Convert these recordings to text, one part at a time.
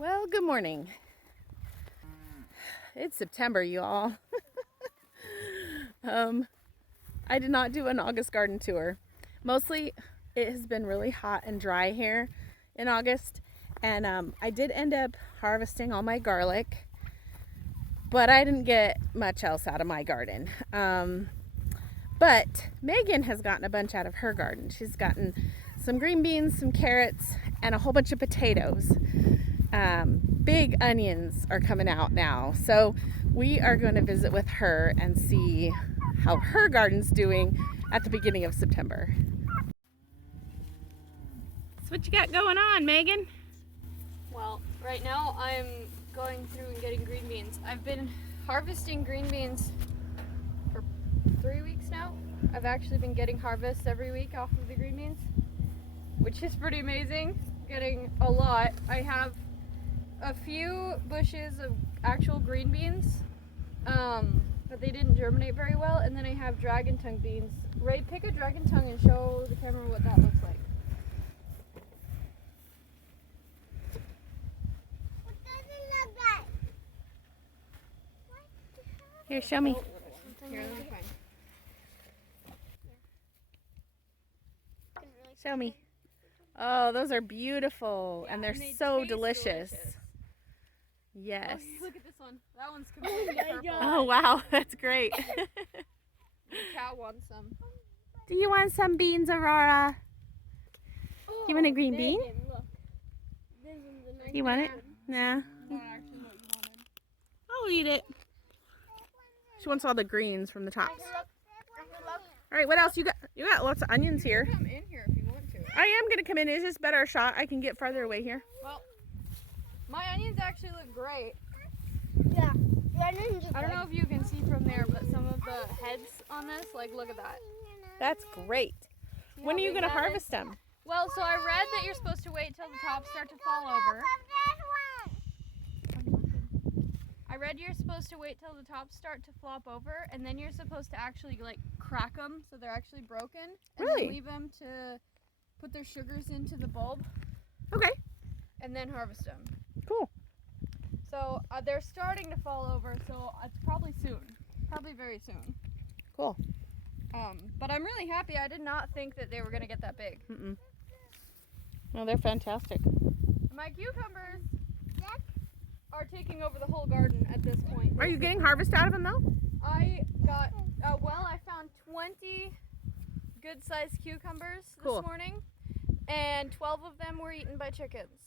Well, good morning. It's September, you all. I did not do an August garden tour. Mostly it has been really hot and dry here in August, and I did end up harvesting all my garlic, but I didn't get much else out of my garden. But Megan has gotten a bunch out of her garden. She's gotten some green beans, some carrots, and a whole bunch of potatoes. Big onions are coming out now, so we are going to visit with her and see how her garden's doing at the beginning of September. So what you got going on, Megan? Well, right now I'm going through and getting green beans. I've been harvesting green beans for 3 weeks now. I've actually been getting harvests every week off of the green beans, which is pretty amazing. Getting a lot. I have a few bushes of actual green beans, but they didn't germinate very well, and then I have dragon tongue beans. Ray, pick a dragon tongue and show the camera what that looks like. What does it look like? Here, show me. Here, let me find. Show me. Oh, those are beautiful, and they're they so taste delicious. delicious. Yes. Oh, look at this one. That one's completely purple. Oh, wow, that's great. The cat wants some. Do you want some beans, Aurora? You want a green bean? Megan, look. This is a nice You want it? Nah. Not actually what you wanted. I'll eat it. She wants all the greens from the tops. Look. All right, what else you got? You got lots of onions here. Come in here if you want to. I am gonna come in. Is this better shot? I can get farther away here. Well, my onions actually look great. Yeah. The onions are I don't good. know if you can see from there, but some of the heads on this, like, look at that. That's great. See When how are you big gonna that is? harvest them? Well, so I read that you're supposed to wait till the tops start to fall over. I read you're supposed to wait till the tops start to flop over, and then you're supposed to actually, like, crack them so they're actually broken. And Really? then leave them to put their sugars into the bulb, Okay, and then harvest them. cool. So they're starting to fall over, so it's probably soon. Probably very soon. Cool. But I'm really happy. I did not think that they were going to get that big. Mm-mm. No, they're fantastic. My cucumbers are taking over the whole garden at this point. Are you getting harvest out of them though? I got, I found 20 good-sized cucumbers Cool. this morning, and 12 of them were eaten by chickens.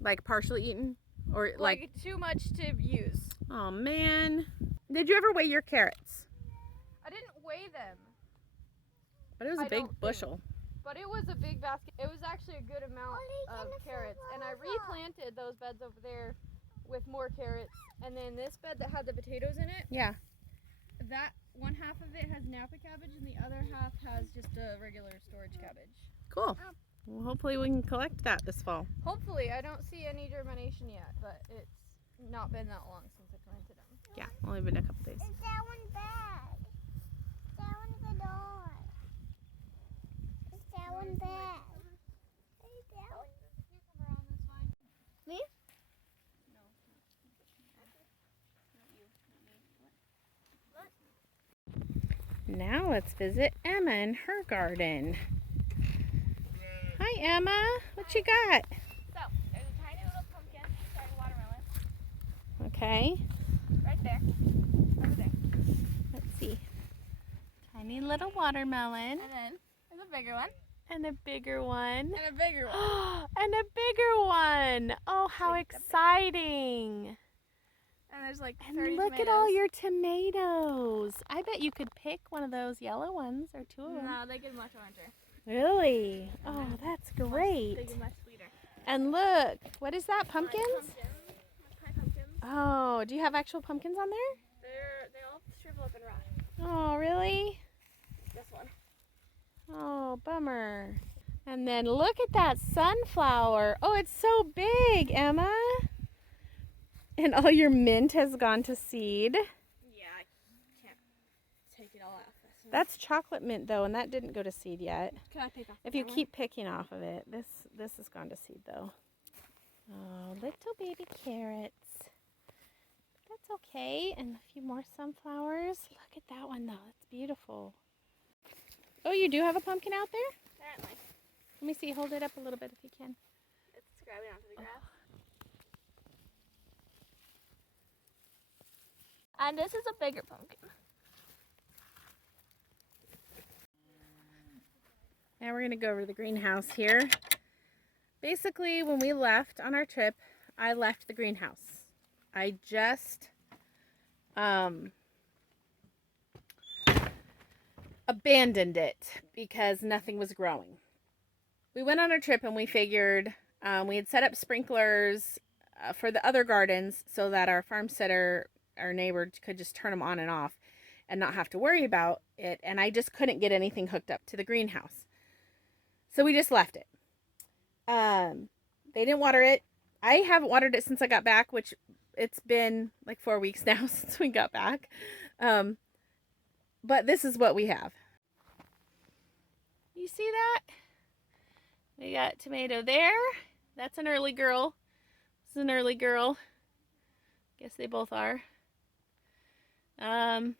Like partially eaten, or like? Too much to use. Oh man. Did you ever weigh your carrots? I didn't weigh them, But it was a I big don't think. bushel. but it was a big basket. It was actually a good amount of carrots, and I replanted those beds over there with more carrots, and then this bed that had the potatoes in it, Yeah. that one half of it has Napa cabbage and the other half has just a regular storage cabbage. Cool. Well, hopefully we can collect that this fall. Hopefully. I don't see any germination yet, but it's not been that long since I planted them. Yeah, only been a couple days. Is that one bad? Is that one good on? Is that one bad? Is that one? Me? Now let's visit Emma in her garden. Hi Emma, what you got? So, there's a tiny little pumpkin starting watermelon Okay, right there. Over there. let's see. Tiny little watermelon. And then there's a bigger one. And a bigger one. And a bigger one. And a bigger one. Oh, how exciting. And there's like And 30 look tomatoes. at all your tomatoes. I bet you could pick one of those yellow ones or two of them. No, they get much larger. Really? Oh, that's They great. get much sweeter. And look, what is that, pumpkins? Pie pumpkins. Oh, do you have actual pumpkins on there? They all shrivel up and rot. Oh, really? This one. Oh, bummer. And then look at that sunflower. Oh, it's so big, Emma. And all your mint has gone to seed. Yeah, I can't take it all out. That's chocolate mint though, and that didn't go to seed yet. Can I pick off If you that one? keep picking off of it, this has gone to seed though. Oh, little baby carrots. That's okay. And a few more sunflowers. Look at that one though. It's beautiful. Oh, you do have a pumpkin out there? Apparently. Let me see. Hold it up a little bit if you can. It's grabbing onto the grass. And this is a bigger pumpkin. Now we're going to go over to the greenhouse here. Basically, when we left on our trip, I left the greenhouse. I just abandoned it because nothing was growing. We went on our trip and we figured we had set up sprinklers for the other gardens so that our farm sitter, our neighbor, could just turn them on and off and not have to worry about it. And I just couldn't get anything hooked up to the greenhouse. So we just left it. They didn't water it. I haven't watered it since I got back, which it's been like 4 weeks now since we got back. But this is what we have. You see that? We got tomato there. That's an early girl. This is an early girl. Guess they both are. Some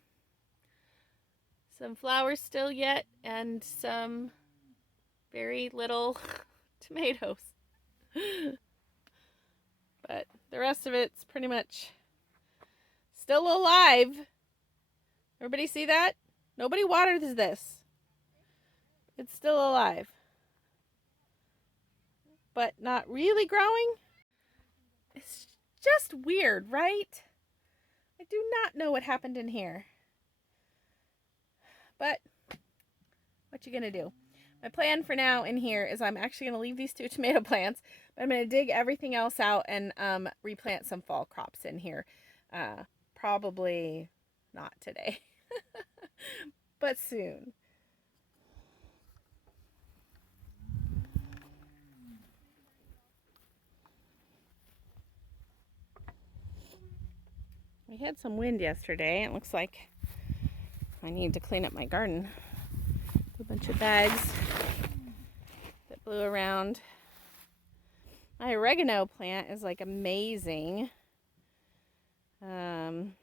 flowers still yet, and some very little tomatoes. But the rest of it's pretty much still alive. Everybody see that? Nobody waters this. It's still alive. But not really growing. It's just weird, right? I do not know what happened in here. But what you gonna do? My plan for now in here is I'm actually gonna leave these 2 tomato plants, but I'm gonna dig everything else out and replant some fall crops in here. Probably not today, but soon. We had some wind yesterday. It looks like I need to clean up my garden. A bunch of bags that blew around. My oregano plant is like amazing. I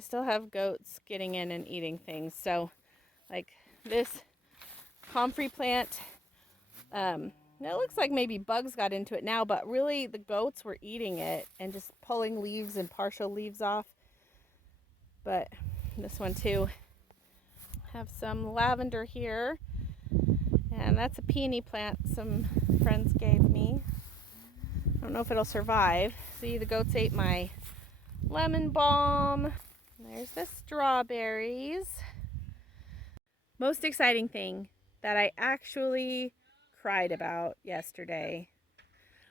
still have goats getting in and eating things. So like this comfrey plant, it looks like maybe bugs got into it now, but really the goats were eating it and just pulling leaves and partial leaves off. But this one too. Have some lavender here, and that's a peony plant some friends gave me. I don't know if it'll survive. See, the goats ate my lemon balm. There's the strawberries. Most exciting thing that I actually cried about yesterday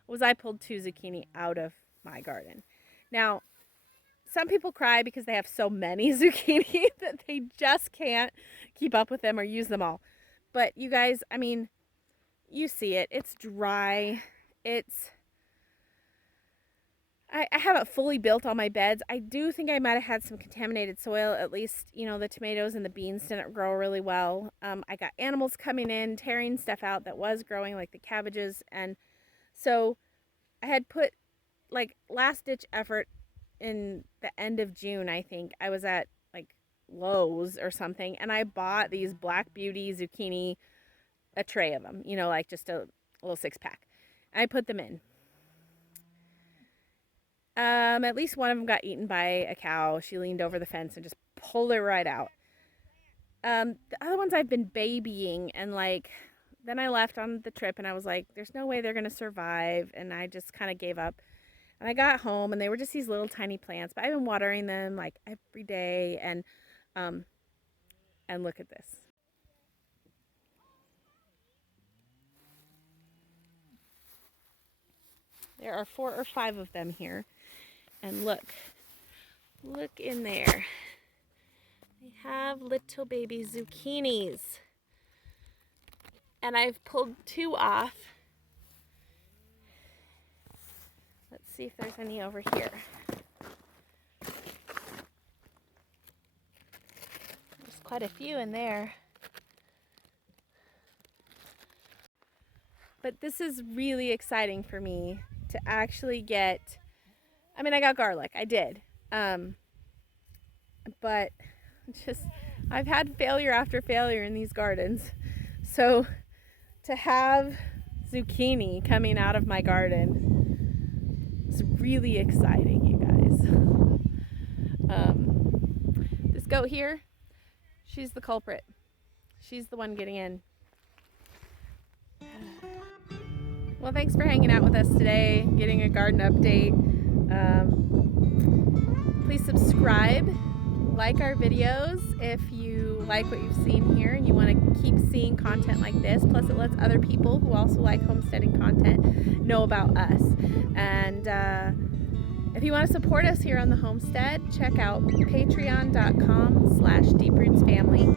was I pulled 2 zucchini out of my garden. Now, some people cry because they have so many zucchini that they just can't keep up with them or use them all. But you guys, I mean, you see it. It's dry. I haven't fully built all my beds. I do think I might have had some contaminated soil. At least, you know, the tomatoes and the beans didn't grow really well. I got animals coming in, tearing stuff out that was growing, like the cabbages. And so I had put like last ditch effort in the end of June, I think. I was at like Lowe's or something, and I bought these Black Beauty zucchini, a tray of them, you know, like just a little 6-pack. And I put them in. At least one of them got eaten by a cow. She leaned over the fence and just pulled it right out. The other ones I've been babying, and like, then I left on the trip and I was like, there's no way they're going to survive. And I just kind of gave up. And I got home and they were just these little tiny plants, but I've been watering them like every day. And look at this. There are 4 or 5 of them here. And look in there. They have little baby zucchinis. And I've pulled 2 off. Let's see if there's any over here. There's quite a few in there. But this is really exciting for me to actually get, I mean, I got garlic, I did. But just, I've had failure after failure in these gardens. So to have zucchini coming out of my garden is really exciting, you guys. This goat here, she's the culprit. She's the one getting in. Well, thanks for hanging out with us today, getting a garden update. Please subscribe, like our videos if you like what you've seen here and you want to keep seeing content like this. Plus it lets other people who also like homesteading content know about us. And if you want to support us here on the homestead, check out patreon.com/deeprootsfamily.